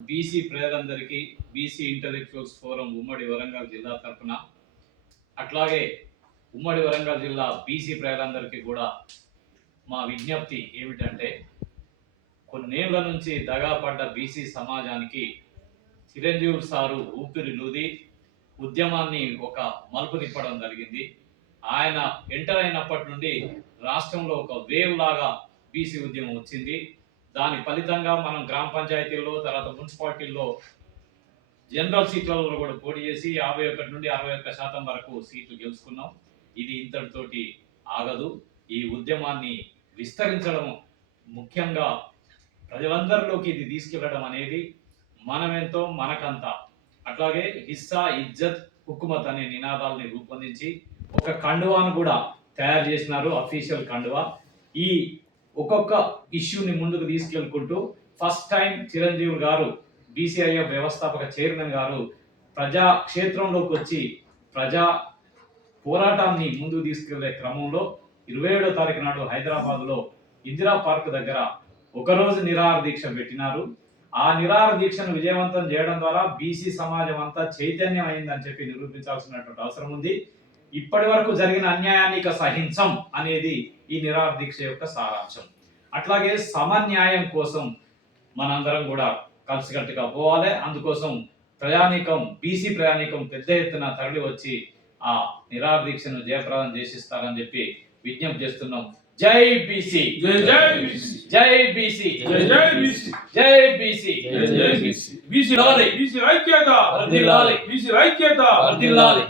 BC ప్రజలందరికీ BC intellectuals forum ఉమ్మడి వరంగల్ జిల్లా తరఫున, అట్లాగే ఉమ్మడి వరంగల్ జిల్లా బీసీ ప్రజలందరికీ కూడా మా విజ్ఞప్తి ఏమిటంటే, కొన్నేళ్ల నుంచి దగాపడ్డ బీసీ సమాజానికి చిరంజీవి సారు ఊపిరిలూది ఉద్యమాన్ని ఒక మలుపు తిప్పడం జరిగింది. ఆయన ఎంటర్ అయినప్పటి నుండి రాష్ట్రంలో ఒక వేవ్ లాగా బీసీ ఉద్యమం వచ్చింది. దాని ఫలితంగా మనం గ్రామ పంచాయతీల్లో, తర్వాత మున్సిపాలిటీల్లో జనరల్ సీట్లలో కూడా పోటీ చేసి 51 నుండి 61% వరకు సీట్లు గెలుచుకున్నాం. ఇది ఇంతటితోటి ఆగదు. ఈ ఉద్యమాన్ని విస్తరించడం, ముఖ్యంగా ప్రజలందరిలోకి ఇది తీసుకెళ్లడం అనేది మనమెంతో మనకంతా. అట్లాగే హిస్సా, ఇజ్జత్, హుకుమత్ అనే నినాదాలని రూపొందించి ఒక కండువాను కూడా తయారు చేసినారు, అఫీషియల్ కండువా. ఈ ఒక్కొక్క ఇష్యూని ముందుకు తీసుకెళ్లుకుంటూ ఫస్ట్ టైం చిరంజీవి గారు, బీసీఐఎఫ్ వ్యవస్థాపక చైర్మన్ గారు ప్రజా క్షేత్రంలోకి వచ్చి ప్రజా పోరాటాన్ని ముందుకు తీసుకెళ్లే క్రమంలో 27వ తారీఖు నాడు హైదరాబాద్లో ఇందిరా పార్క్ దగ్గర ఒకరోజు నిరాహార దీక్ష పెట్టినారు. ఆ నిరాహార దీక్షను విజయవంతం చేయడం ద్వారా బీసీ సమాజం అంతా చైతన్యం అయిందని చెప్పి నిరూపించాల్సినటువంటి అవసరం ఉంది. ఇప్పటి వరకు జరిగిన అన్యాయాన్ని ఇక సహించం అనేది ఈ నిరాహార దీక్ష యొక్క సారాంశం. అట్లాగే సమన్యాయం కోసం మనందరం కూడా కలిసికట్టుగా పోవాలి. అందుకోసం ప్రయాణికం, బీసీ ప్రయాణికం పెద్ద ఎత్తున తరలి వచ్చి ఆ నిరాహార దీక్షను జయప్రదం చేసిస్తారని చెప్పి విజ్ఞప్తి చేస్తున్నాం. జై బీసీ, జై బీసీ, జై బీసీ, జై బీసీ, జై బీసీ, జై బీసీ. బీసీ లాలి, బీసీ ఐక్యత వర్ధిల్లాలి, బీసీ ఐక్యత వర్ధిల్లాలి.